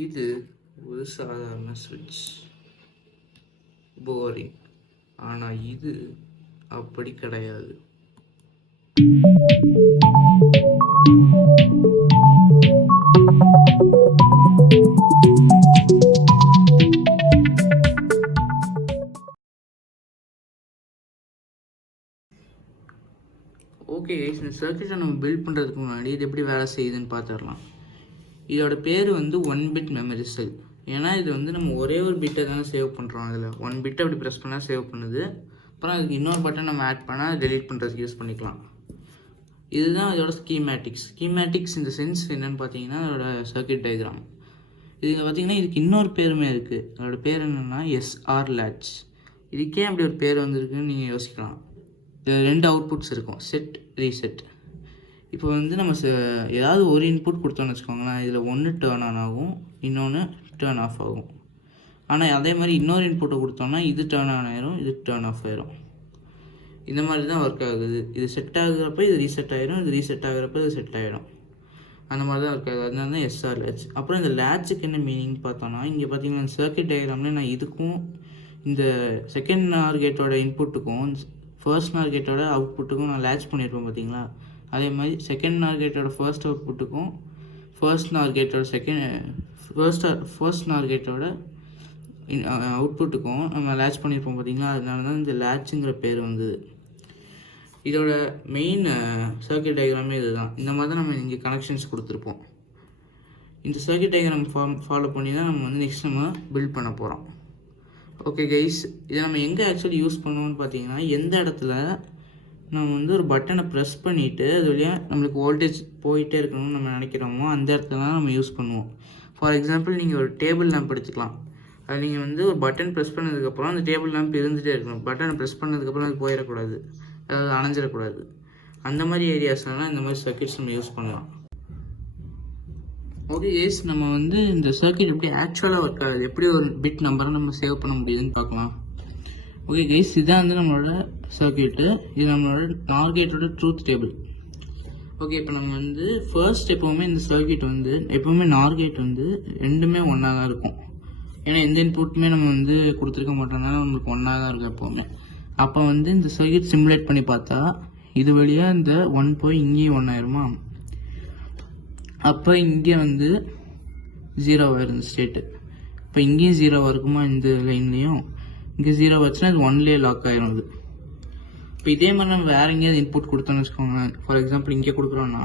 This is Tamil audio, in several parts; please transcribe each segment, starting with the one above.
இது ஒரு சாதாரண சுவிட்ச், போரிங். ஆனால் இது அப்படி கிடையாது. ஓகே, இந்த சர்க்யூட்டை நம்ம பில்ட் பண்ணுறதுக்கு முன்னாடி இது எப்படி வேலை செய்யுதுன்னு பார்த்துடலாம். இதோட பேர் வந்து 1 பிட் மெமரி செல். ஏன்னா இது வந்து நம்ம ஒரே ஒரு பிட்டை தானே சேவ் பண்ணுறோம். அதில் 1 பிட்டை அப்படி ப்ரெஸ் பண்ணால் சேவ் பண்ணுது. அப்புறம் அதுக்கு இன்னொரு பட்டன் நம்ம ஆட் பண்ணால் டெலீட் பண்ணுறதுக்கு யூஸ் பண்ணிக்கலாம். இதுதான் அதோட ஸ்கீமேட்டிக்ஸ் இந்த சென்ஸ் என்னென்னு பார்த்தீங்கன்னா அதோட சர்க்யூட் டயக்ராம். இதில் பார்த்தீங்கன்னா இதுக்கு இன்னொரு பேருமே இருக்குது. அதோட பேர் என்னென்னா SR latch. இதுக்கே அப்படி ஒரு பேர் வந்திருக்குன்னு நீங்கள் யோசிக்கலாம். இதில் 2 அவுட்புட்ஸ் இருக்கும், செட் ரீசெட். இப்போ வந்து நம்ம ஏதாவது ஒரு இன்புட் கொடுத்தோன்னு வச்சுக்கோங்களேன், இதில் ஒன்று டேர்ன் ஆன் ஆகும், இன்னொன்று டேர்ன் ஆஃப் ஆகும். ஆனால் அதே மாதிரி இன்னொரு இன்புட்டை கொடுத்தோம்னா இது டேர்ன் ஆன் ஆயிரும், இது டேர்ன் ஆஃப் ஆயிரும். இந்த மாதிரி தான் ஒர்க் ஆகுது. இது செட் ஆகுறப்ப இது ரீசெட் ஆகிரும், இது ரீசெட் ஆகுறப்ப இது செட் ஆகிடும். அந்த மாதிரி தான் ஒர்க் ஆகுது. அதனால தான் SR latch. அப்புறம் இந்த லேட்சுக்கு என்ன மீனிங் பார்த்தோன்னா, இங்கே பார்த்தீங்கன்னா சர்க்யூட் டயக்ராமில் நான் இதுக்கும் இந்த செகண்ட் நார் கேட்டோட இன்புட்டுக்கும் ஃபர்ஸ்ட் நார் கேட்டோட அவுட்புட்டுக்கும் நான் லேட்ச் பண்ணியிருப்பேன் பார்த்தீங்களா. அதே மாதிரி செகண்ட் நார் கேட்டோட ஃபர்ஸ்ட் அவுட்புட்டுக்கும் ஃபர்ஸ்ட் நார் கேட்டோட ஃபர்ஸ்ட் நார் கேட்டோட அவுட்புட்டுக்கும் நம்ம லேட்ச் பண்ணியிருப்போம் பார்த்தீங்களா. அதனால தான் இந்த லேட்சுங்கிற பேர் வந்தது. இதோட மெயின் சர்க்யூட் டயக்ராமே இது தான். இந்த மாதிரி தான் நம்ம இங்கே கனெக்ஷன்ஸ் கொடுத்துருப்போம். இந்த சர்க்யூட் டயக்ராம் ஃபாலோ பண்ணி தான் நம்ம வந்து நெக்ஸ்ட் நம்ம பில்ட் பண்ண போகிறோம். ஓகே கைஸ், இதை நம்ம எங்கே ஆக்சுவலி யூஸ் பண்ணுவோம்னு பார்த்தீங்கன்னா, எந்த இடத்துல நம்ம வந்து ஒரு பட்டனை ப்ரெஸ் பண்ணிவிட்டு அது வழியாக நம்மளுக்கு வோல்டேஜ் போயிட்டே இருக்கணும்னு நம்ம நினைக்கிறோமோ அந்த இடத்துல தான் நம்ம யூஸ் பண்ணுவோம். ஃபார் எக்ஸாம்பிள் நீங்கள் ஒரு டேபிள் லேம்ப் எடுத்துக்கலாம். அது நீங்கள் வந்து ஒரு பட்டன் ப்ரெஸ் பண்ணதுக்கப்புறம் அந்த டேபிள் லேம்ப் இருந்துகிட்டே இருக்கணும். பட்டனை ப்ரெஸ் பண்ணதுக்கப்புறம் அது போயிடக்கூடாது, அதாவது அணைஞ்சிடக்கூடாது. அந்த மாதிரி ஏரியாஸ்லாம் இந்த மாதிரி சர்க்யூட்ஸ் நம்ம யூஸ் பண்ணலாம். ஓகே கேஸ், நம்ம வந்து இந்த சர்க்யூட் எப்படி ஆக்சுவலாக ஒர்க் ஆகுது, எப்படி ஒரு பிட் நம்பரை நம்ம சேவ் பண்ண முடியுதுன்னு பார்க்கலாம். ஓகே கைஸ், இதுதான் வந்து நம்மளோட சர்க்யூட்டு. இது நம்மளோட நார் கேட்டோட ட்ரூத் டேபிள். ஓகே, இப்போ நம்ம வந்து ஃபர்ஸ்ட் எப்போவுமே இந்த சர்க்யூட் வந்து எப்போவுமே நார் கேட் வந்து ரெண்டுமே ஒன்றா தான் இருக்கும். ஏன்னா எந்த இன்புட்டுமே நம்ம வந்து கொடுத்துருக்க மாட்டோம்னால நம்மளுக்கு ஒன்றா தான் இருக்கும் எப்போவுமே. அப்போ வந்து இந்த சர்க்யூட் சிமுலேட் பண்ணி பார்த்தா இது வழியாக இந்த 1 போய் இங்கேயும் 1 ஆயிருமா. அப்போ இங்கே வந்து 0 ஆயிரும் இந்த ஸ்டேட்டு. இப்போ இங்கேயும் 0 இருக்குமா, இந்த லைன்லேயும் இங்கே 0 வச்சுன்னா இது 1லேயே லாக் ஆயிரும். அது இப்போ இதே மாதிரி நம்ம வேறு எங்கேயாவது இன்புட் கொடுத்தோன்னு வச்சுக்கோங்க. ஃபார் எக்ஸாம்பிள் இங்கே கொடுக்குறோன்னா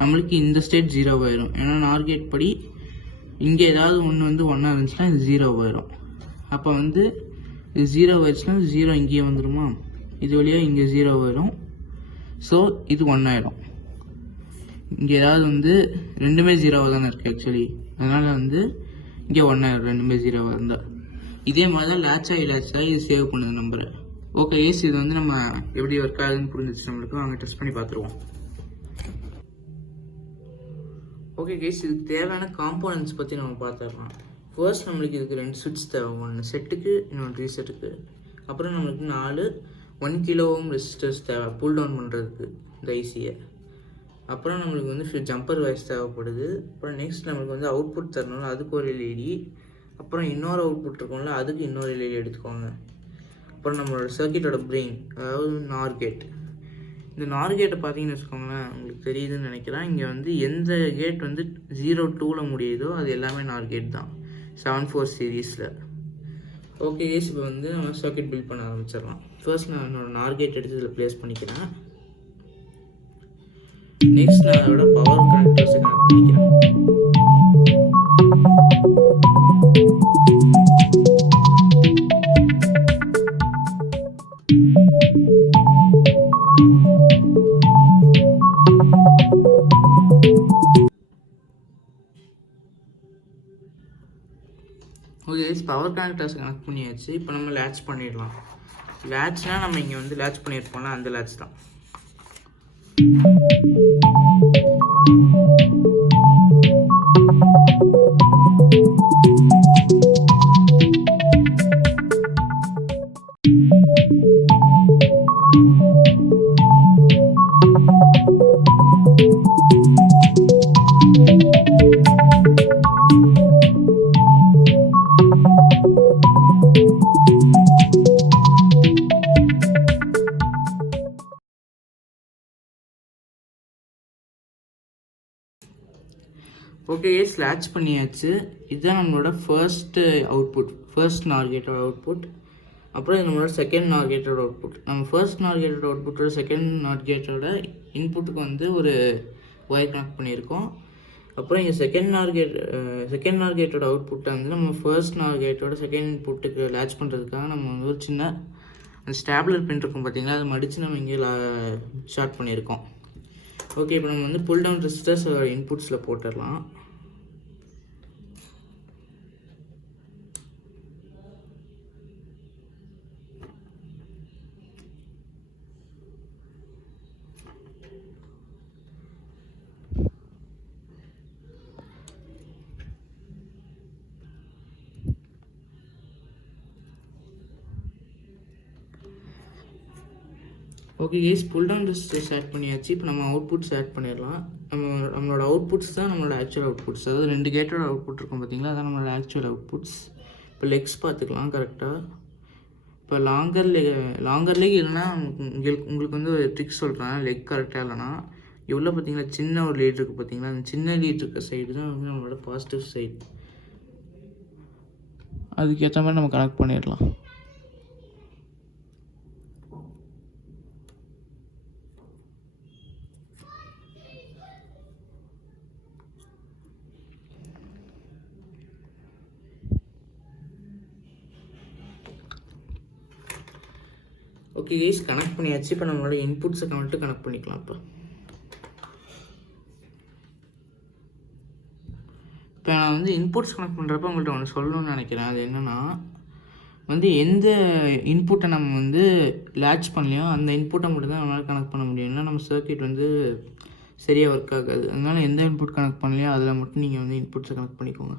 நம்மளுக்கு இந்த ஸ்டேட் 0 ஆயிரும். ஏன்னா நார் கேட் படி இங்கே ஏதாவது ஒன்று வந்து 1 இருந்துச்சுன்னா இது 0 ஆயிரும். அப்போ வந்து இது 0 ஆயிடுச்சுன்னா 0 இங்கேயே வந்துடுமா. இது வழியாக இங்கே 0 ஆயிரும். ஸோ இது 1 ஆயிரும். இங்கே ஏதாவது வந்து ரெண்டுமே 0 தானே இருக்குது ஆக்சுவலி. அதனால் வந்து இங்கே 1 ஆயிரும், ரெண்டுமே 0 இருந்தால். இதே மாதிரி தான் லேட்ச் ஆகி இது சேவ் பண்ணுது நம்பரை. ஓகே ஏஸ், இது வந்து நம்ம எப்படி ஒர்க் ஆகுதுன்னு புரிஞ்சிச்சு நம்மளுக்கு. நாங்கள் டெஸ்ட் பண்ணி பார்த்துருவோம். ஓகே கேஸ், இதுக்கு தேவையான காம்போனன்ட்ஸ் பற்றி நம்ம பார்த்துடலாம். ஃபர்ஸ்ட் நம்மளுக்கு இதுக்கு 2 சுவிட்ச் தேவை, ஒன்று செட்டுக்கு இன்னொன்று ரீசெட்டுக்கு. அப்புறம் நம்மளுக்கு 4 1 kilo ohm ரெசிஸ்டர்ஸ் தேவை புல் டவுன் பண்ணுறதுக்கு இந்த ஐசியை. அப்புறம் நம்மளுக்கு வந்து ஜம்பர் வாய்ஸ் தேவைப்படுது. அப்புறம் நெக்ஸ்ட் நம்மளுக்கு வந்து அவுட்புட் தரணும்ல, அதுக்கு ஒரு எல்இடி. அப்புறம் இன்னொரு அவுட்புட் இருக்கும்ல, அதுக்கு இன்னொரு எல்இடி எடுத்துக்கோங்க. அப்புறம் நம்மளோட சர்க்யூட்டோட பிரெயின், அதாவது நார் கேட். இந்த நார் கேட்டை பார்த்தீங்கன்னு வச்சுக்கோங்களேன், உங்களுக்கு தெரியுதுன்னு நினைக்கிறேன். இங்கே வந்து எந்த கேட் வந்து 02ல் முடியுதோ அது எல்லாமே நார் கேட் தான், 74 சீரீஸில். ஓகே கேஸ், இப்போ வந்து நம்ம சர்க்யூட் பில்ட் பண்ண ஆரம்பிச்சிடலாம். ஃபர்ஸ்ட் நான் என்னோட நார் கேட் எடுத்து இதில் ப்ளேஸ் பண்ணிக்கிறேன். நெக்ஸ்ட் நான் அதோட பவர் கனெக்டர்ஸை கனெக்ட் பண்ணிக்கிறேன். ஓகே, பவர் கனெக்டர்ஸ் கனெக்ட் பண்ணியாச்சு. இப்போ நம்ம லேட்ச் பண்ணிடலாம். லேட்ச்னால் நம்ம இங்கே வந்து லேட்ச் பண்ணியிருப்போம்ல, அந்த லேட்ச் தான். ஓகே கைஸ், latch பண்ணியாச்சு. இதுதான் நம்மளோட ஃபர்ஸ்ட் அவுட்புட், ஃபர்ஸ்ட் நார் கேட்டோட அவுட்புட். அப்புறம் இது நம்மளோட செகண்ட் நார் கேட்டோட அவுட்புட். நம்ம ஃபர்ஸ்ட் நார் கேட்டோட அவுட்புட்டோட செகண்ட் நார் கேட்டோட இன்புட்டுக்கு வந்து ஒரு ஒயர் கனெக்ட் பண்ணியிருக்கோம். அப்புறம் இங்கே செகண்ட் நார் கேட்டோட அவுட்புட்டை வந்து நம்ம ஃபர்ஸ்ட் நார் கேட்டோட செகண்ட் இன்புட்டுக்கு லேட்ச் பண்ணுறதுக்காக நம்ம வந்து ஒரு சின்ன அந்த ஸ்டாப்லர் பின் இருக்கும் பார்த்தீங்களா, அதை மடித்து நம்ம இங்கே ஷார்ட் பண்ணியிருக்கோம். ஓகே, இப்போ நம்ம வந்து புல் டவுன் ரெசிஸ்டர்ஸ் இன்புட்ஸில் போட்டுடலாம். Okay guys, pull down resistors add பண்ணியாச்சு. இப்போ நம்ம அவுட்புட்ஸ் ஆட் பண்ணிடலாம். நம்மளோட அவுட்புட்ஸ் தான் நம்மளோட ஆக்சுவல் அவுட்புட்ஸ். அதாவது 2 கேட்டோட அவுட்புட் இருக்கும் பார்த்தீங்களா, அதான் நம்மளோட ஆக்சுவல் அவுட்புட்ஸ். இப்போ லெக்ஸ் பார்த்துக்கலாம் கரெக்டாக. இப்போ லாங்கர் லெக் இல்லைன்னா உங்களுக்கு வந்து ஒரு ட்ரிக் சொல்கிறேன். லெக் கரெக்டாக இல்லைன்னா இவ்வளோ பார்த்தீங்களா, சின்ன ஒரு லீட் இருக்குது பார்த்தீங்களா, அந்த சின்ன லீட் இருக்க சைடு தான் வந்து நம்மளோட பாசிட்டிவ் சைடு. அதுக்கேற்ற மாதிரி நம்ம கனெக்ட் பண்ணிடலாம். ஓகே கைஸ், கனெக்ட் பண்ணியாச்சு. இப்போ நம்மளோட இன்புட்ஸை மட்டும் கனெக்ட் பண்ணிக்கலாம். இப்போ நான் வந்து இன்புட்ஸ் கனெக்ட் பண்ணுறப்ப உங்கள்கிட்ட ஒன்று சொல்லணும்னு நினைக்கிறேன். அது என்னென்னா வந்து எந்த இன்புட்டை நம்ம வந்து லேட்ச் பண்ணலையோ அந்த இன்புட்டை மட்டும் தான் நம்மளால் கனெக்ட் பண்ண முடியும். இல்லைனா நம்ம சர்க்யூட் வந்து சரியாக ஒர்க் ஆகாது. அதனால் எந்த இன்புட் கனெக்ட் பண்ணலையோ அதில் மட்டும் நீங்கள் வந்து இன்புட்ஸை கனெக்ட் பண்ணிக்கோங்க.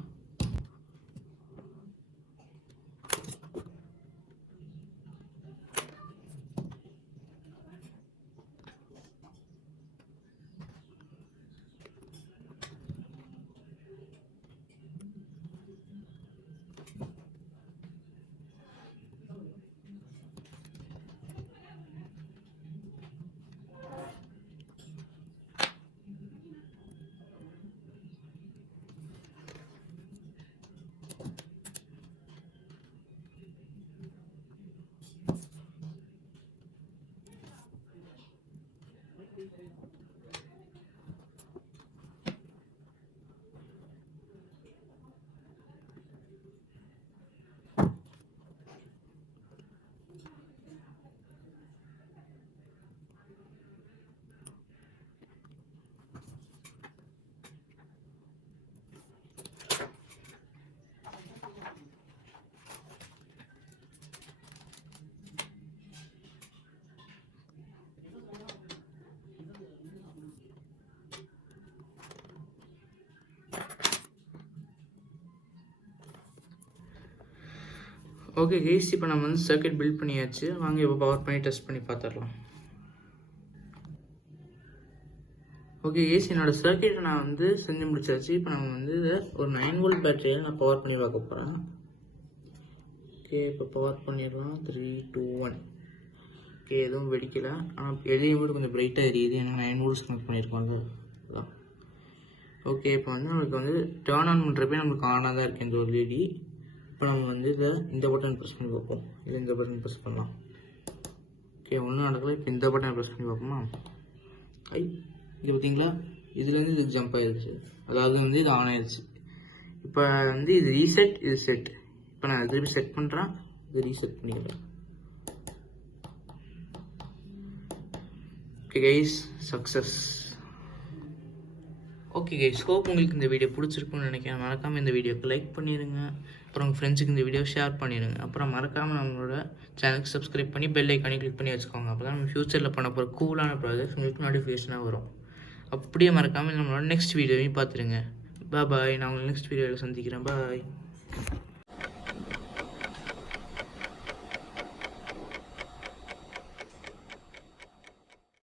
ஓகே கைஸ், இப்போ நம்ம வந்து சர்க்யூட் பில்ட் பண்ணியாச்சு. வாங்க இப்போ பவர் பண்ணி டெஸ்ட் பண்ணி பார்த்துடலாம். ஓகே கைஸ், என்னோட சர்க்யூட்டை நான் வந்து செஞ்சு முடிச்சாச்சு. இப்போ நம்ம வந்து இதை ஒரு 9 வோல்ட் பேட்டரியில் நான் பவர் பண்ணி பார்க்க போகிறேன். ஓகே, இப்போ பவர் பண்ணிடலாம். 3, 2, 1. ஓகே, எதுவும் வெடிக்கலை. ஆனால் எதையும் கூட கொஞ்சம் பிரைட்டாக எரியுது. ஏன்னா 9 வோல்ட்ஸ் கனெக்ட் பண்ணியிருக்காங்க. அதான் ஓகே. இப்போ வந்து நம்மளுக்கு வந்து டேர்ன் ஆன் பண்ணுறப்பே நம்மளுக்கு ஆனாக தான் இருக்குது இந்த ஒரு LED. இப்போ நம்ம வந்து இந்த பட்டன் ப்ரெஸ் பண்ணி பார்ப்போம். இல்லை இந்த பட்டன் ப்ரெஸ் பண்ணலாம். ஓகே, ஒன்றும் நடக்கலை. இப்போ இந்த பட்டன் ப்ரெஸ் பண்ணி பார்ப்போமா? இங்கே பார்த்தீங்களா, இதுலேருந்து இதுக்கு ஜம்ப் ஆகிடுச்சு. அதாவது வந்து இது ஆன் ஆயிடுச்சு. இப்போ வந்து இது ரீசெட், இது செட். இப்போ நான் திருப்பி செட் பண்ணுறேன், இது ரீசெட் பண்ணிக்கிறேன். Okay guys, success. Okay guys, hope உங்களுக்கு இந்த வீடியோ பிடிச்சிருக்குன்னு நினைக்கிறேன். மறக்காமல் இந்த வீடியோக்கு லைக் பண்ணிடுங்க. அப்புறம் உங்கள் ஃப்ரெண்ட்ஸுக்கு இந்த வீடியோ ஷேர் பண்ணிடுங்க. அப்புறம் மறக்காமல் நம்மளோட சேனலுக்கு சப்ஸ்கிரைப் பண்ணி பெல் ஐக்கானே கிளிக் பண்ணி வச்சுக்கோங்க. அப்போ தான் நம்ம ஃப்யூச்சரில் பண்ண போகிற கூலான ப்ராஜெக்ட்ஸ் உங்களுக்கு நோட்டிஃபிகேஷனாக வரும். அப்படியே மறக்காமல் நம்மளோட நெக்ஸ்ட் வீடியோவையும் பார்த்துருங்க. பாய். நான் உங்களை நெக்ஸ்ட் வீடியோவில் சந்திக்கிறேன். பாய்.